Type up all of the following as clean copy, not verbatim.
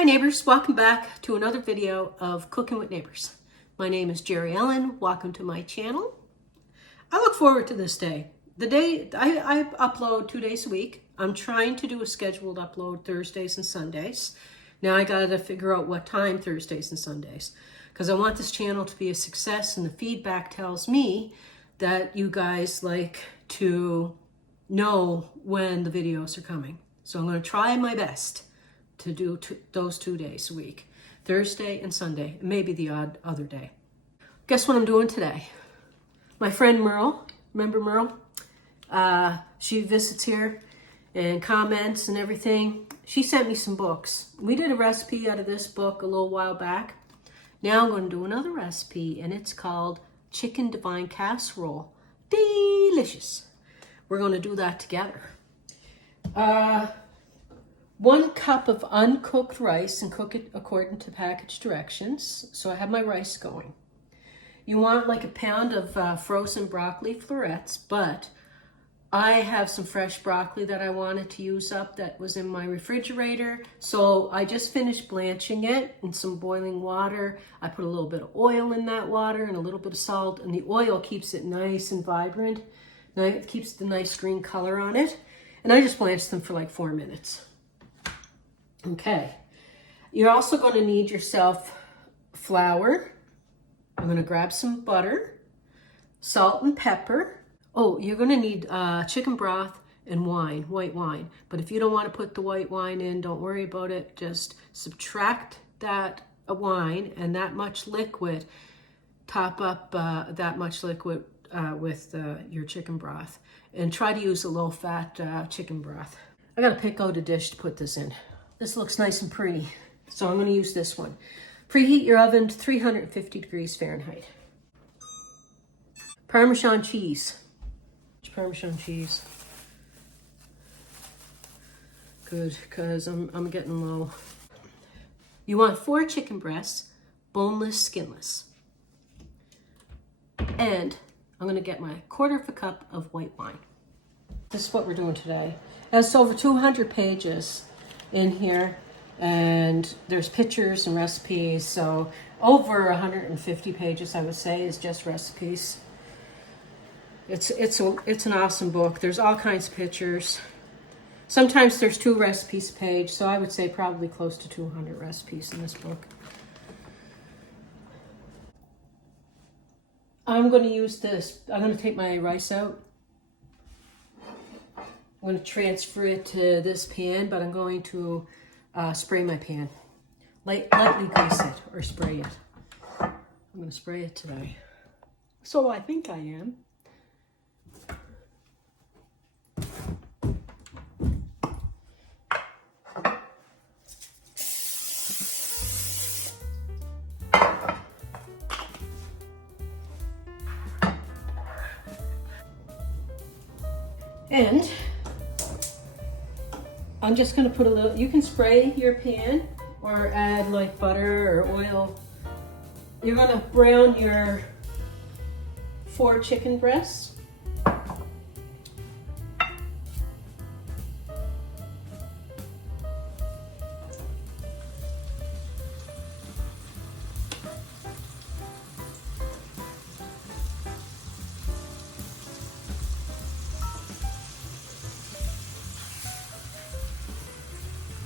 Hi neighbors, welcome back to another video of Cooking with Neighbors. My name is Jerri-ellen. Welcome to my channel. I look forward to this day. The day I upload 2 days a week. I'm trying to do a scheduled upload Thursdays and Sundays. Now I gotta figure out what time Thursdays and Sundays, because I want this channel to be a success, and the feedback tells me that you guys like to know when the videos are coming. So I'm going to try my best to do those 2 days a week, Thursday and Sunday, and maybe the odd other day. Guess what I'm doing today? My friend Merle, remember Merle? She visits here and comments and everything. She sent me some books. We did a recipe out of this book a little while back. Now I'm going to do another recipe, and it's called Chicken Divine Casserole. Delicious. We're going to do that together. 1 cup of uncooked rice, and cook it according to package directions. So I have my rice going. You want like a pound of frozen broccoli florets, but I have some fresh broccoli that I wanted to use up that was in my refrigerator. So I just finished blanching it in some boiling water. I put a little bit of oil in that water and a little bit of salt, and the oil keeps it nice and vibrant. It keeps the nice green color on it. And I just blanched them for like 4 minutes. Okay, you're also going to need yourself flour. I'm going to grab some butter, salt and pepper. Oh, you're going to need chicken broth and wine, white wine. But if you don't want to put the white wine in, don't worry about it. Just subtract that wine and that much liquid. Top up that much liquid with your chicken broth. And try to use a low-fat chicken broth. I got to pick out a dish to put this in. This looks nice and pretty, so I'm going to use this one. Preheat your oven to 350 degrees Fahrenheit. Parmesan cheese. Parmesan cheese. Good, because I'm getting low. You want 4 chicken breasts, boneless, skinless. And I'm going to get my 1/4 cup of white wine. This is what we're doing today. It's over 200 pages in here, and there's pictures and recipes, so over 150 pages I would say is just recipes. It's an awesome book. There's all kinds of pictures. Sometimes there's 2 recipes a page, so I would say probably close to 200 recipes in this book. I'm going to use this. I'm going to take my rice out. I'm going to transfer it to this pan, but I'm going to spray my pan. Lightly grease it or spray it. I'm going to spray it today. So I think I am. And I'm just going to put a little, you can spray your pan or add like butter or oil. You're going to brown your 4 chicken breasts.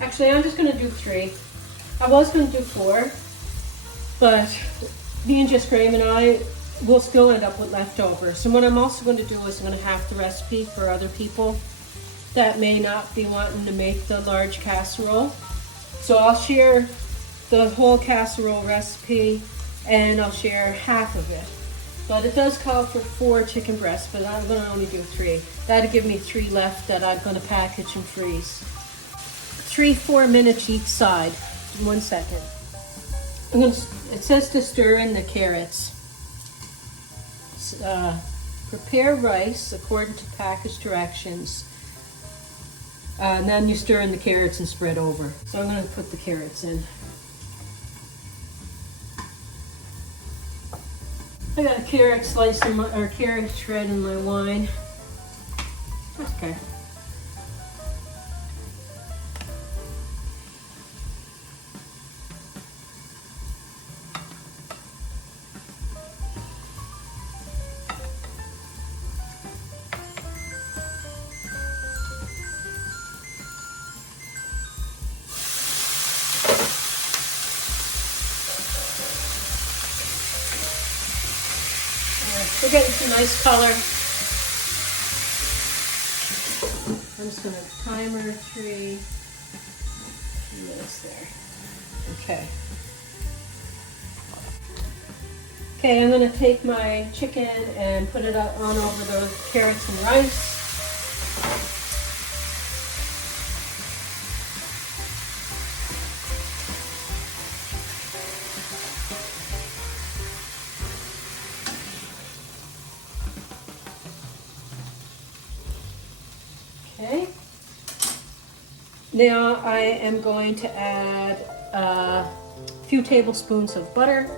Actually, I'm just going to do 3. I was going to do 4, but me and Just Graham and I will still end up with leftovers. So what I'm also going to do is I'm going to have the recipe for other people that may not be wanting to make the large casserole. So I'll share the whole casserole recipe, and I'll share half of it. But it does call for 4 chicken breasts, but I'm going to only do 3. That'll give me 3 left that I'm going to package and freeze. 3-4 minutes each side. 1 second. It says to stir in the carrots. Prepare rice according to package directions. And then you stir in the carrots and spread over. So I'm going to put the carrots in. I got a carrot slice in my, or carrot shred in my wine. That's okay. We're getting some nice color. I'm just going to timer 3 minutes there. Okay. Okay, I'm going to take my chicken and put it on over those carrots and rice. Okay. Now I am going to add a few tablespoons of butter.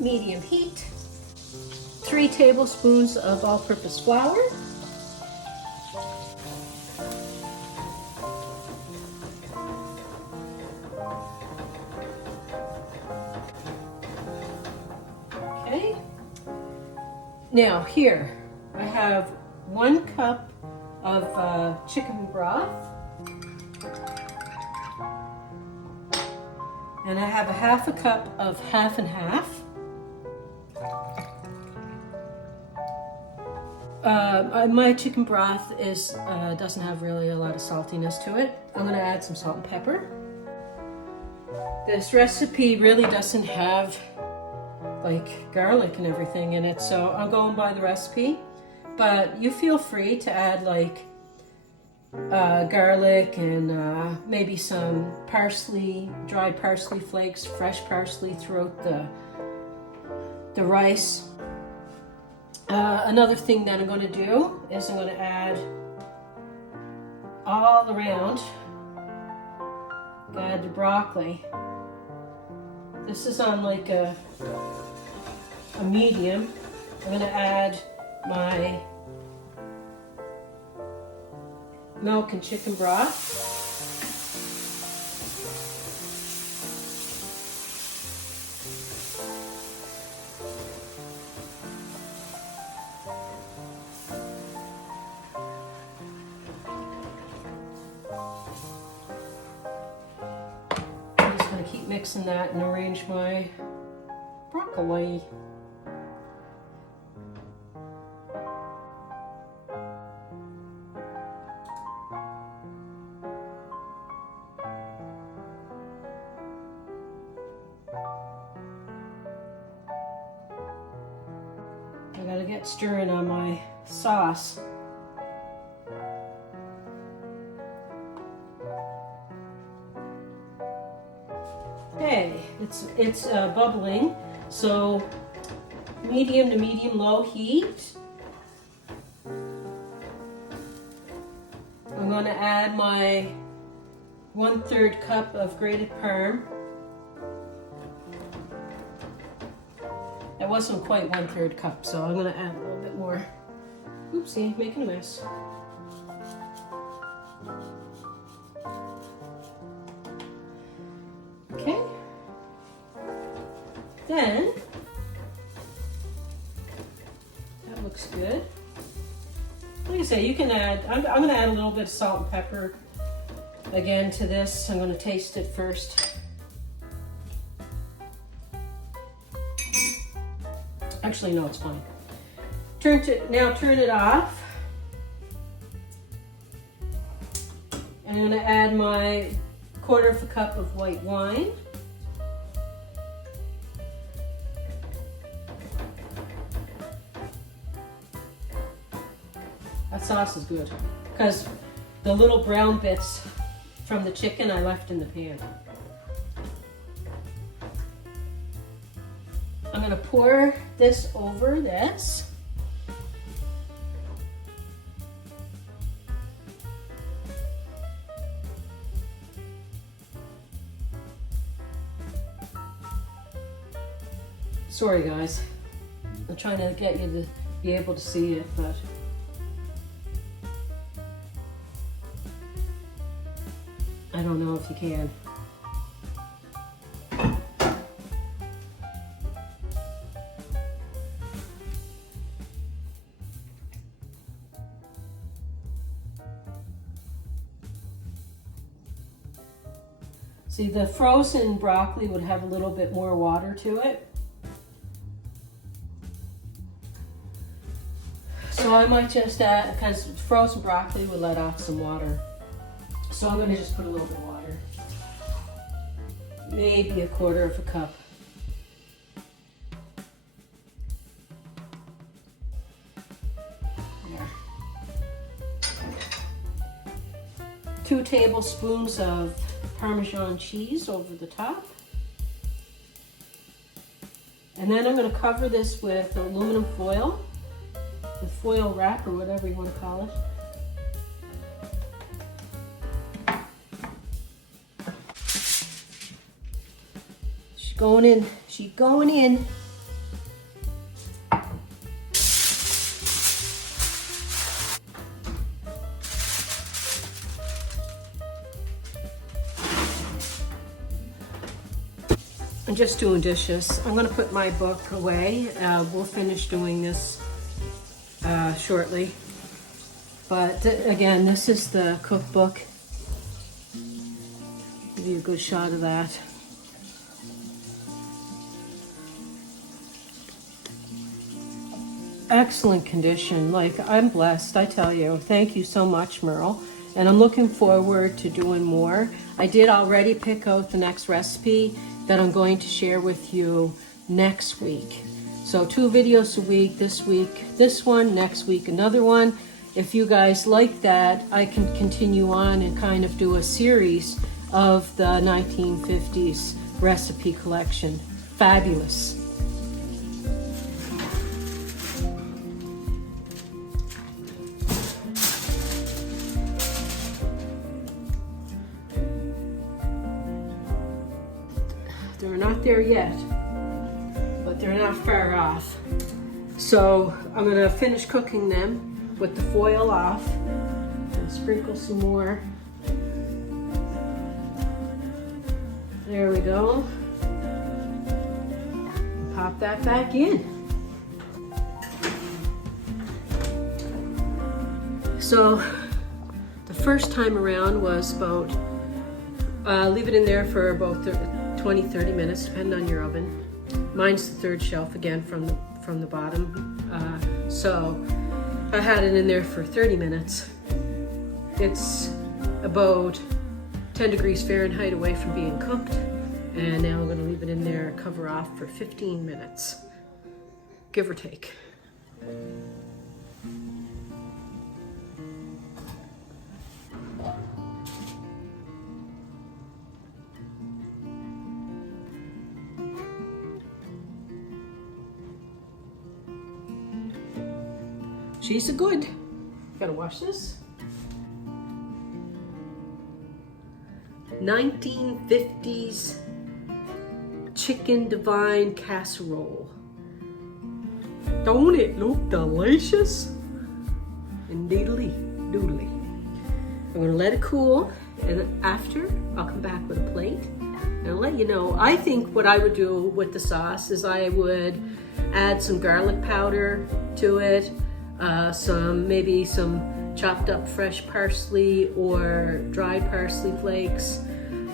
Medium heat. 3 tablespoons of all-purpose flour. Okay. Now here I have 1 cup of chicken broth, and I have a half a cup of half and half. My chicken broth doesn't have really a lot of saltiness to it. I'm going to add some salt and pepper. This recipe really doesn't have like garlic and everything in it, so I'm going by the recipe. But you feel free to add like garlic and maybe some parsley, dried parsley flakes, fresh parsley throughout the rice. Another thing that I'm going to do is I'm going to add all around, add the broccoli. This is on like a medium. I'm going to add my milk and chicken broth. Keep mixing that and arrange my broccoli. I gotta get stirring on my sauce. Okay, it's bubbling, so medium to medium-low heat. I'm going to add my 1/3 cup of grated parm. That wasn't quite 1/3 cup, so I'm going to add a little bit more. Oopsie, making a mess. Okay. Then, that looks good. Like I say, you can add, I'm going to add a little bit of salt and pepper again to this. I'm going to taste it first. Actually, no, it's fine. Now turn it off. And I'm going to add my 1/4 cup of white wine. That sauce is good because the little brown bits from the chicken I left in the pan. I'm going to pour this over this. Sorry guys, I'm trying to get you to be able to see it, but I don't know if you can. See, the frozen broccoli would have a little bit more water to it. So I might just add, because frozen broccoli would let off some water. So I'm gonna just put a little bit of water. Maybe a quarter of a cup. There. 2 tablespoons of Parmesan cheese over the top. And then I'm going to cover this with aluminum foil, the foil wrap or whatever you want to call it. She's going in. She's going in. I'm just doing dishes. I'm going to put my book away. We'll finish doing this shortly. But again, this is the cookbook. Give you a good shot of that. Excellent condition. Like, I'm blessed, I tell you. Thank you so much, Merle. And I'm looking forward to doing more. I did already pick out the next recipe that I'm going to share with you next week. So 2 videos a week, this week this one, next week another one. If you guys like that, I can continue on and kind of do a series of the 1950s recipe collection. Fabulous. They're not there yet, but they're not far off. So I'm gonna finish cooking them with the foil off and sprinkle some more. There we go. Pop that back in. So the first time around was about, leave it in there for about 20-30 minutes, depending on your oven. Mine's the 3rd shelf again from the bottom. So I had it in there for 30 minutes. It's about 10 degrees Fahrenheit away from being cooked. And now I'm gonna leave it in there, cover off for 15 minutes, give or take. She's a good. Gotta wash this. 1950's chicken Divan casserole. Don't it look delicious? Indeedly doodly. I'm gonna let it cool, and after I'll come back with a plate and I'll let you know. I think what I would do with the sauce is I would add some garlic powder to it. Maybe some chopped up fresh parsley or dried parsley flakes.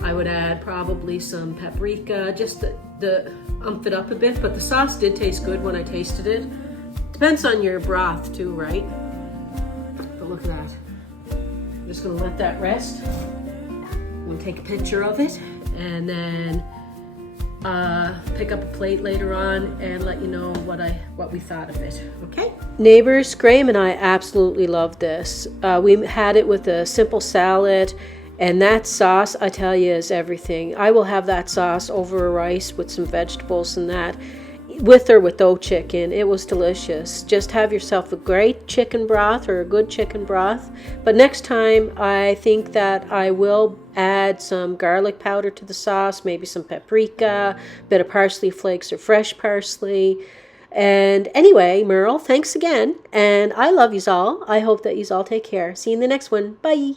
I would add probably some paprika, just to ump it up a bit, but the sauce did taste good when I tasted it. Depends on your broth too, right? But look at that. I'm just gonna let that rest. I'm gonna take a picture of it and then pick up a plate later on and let you know what we thought of it, okay? Neighbours, Graham and I absolutely love this. We had it with a simple salad, and that sauce, I tell you, is everything. I will have that sauce over rice with some vegetables and that, with or without chicken. It was delicious. Just have yourself a great chicken broth or a good chicken broth. But next time, I think that I will add some garlic powder to the sauce, maybe some paprika, a bit of parsley flakes or fresh parsley. And anyway, Merle, thanks again. And I love yous all. I hope that yous all take care. See you in the next one. Bye.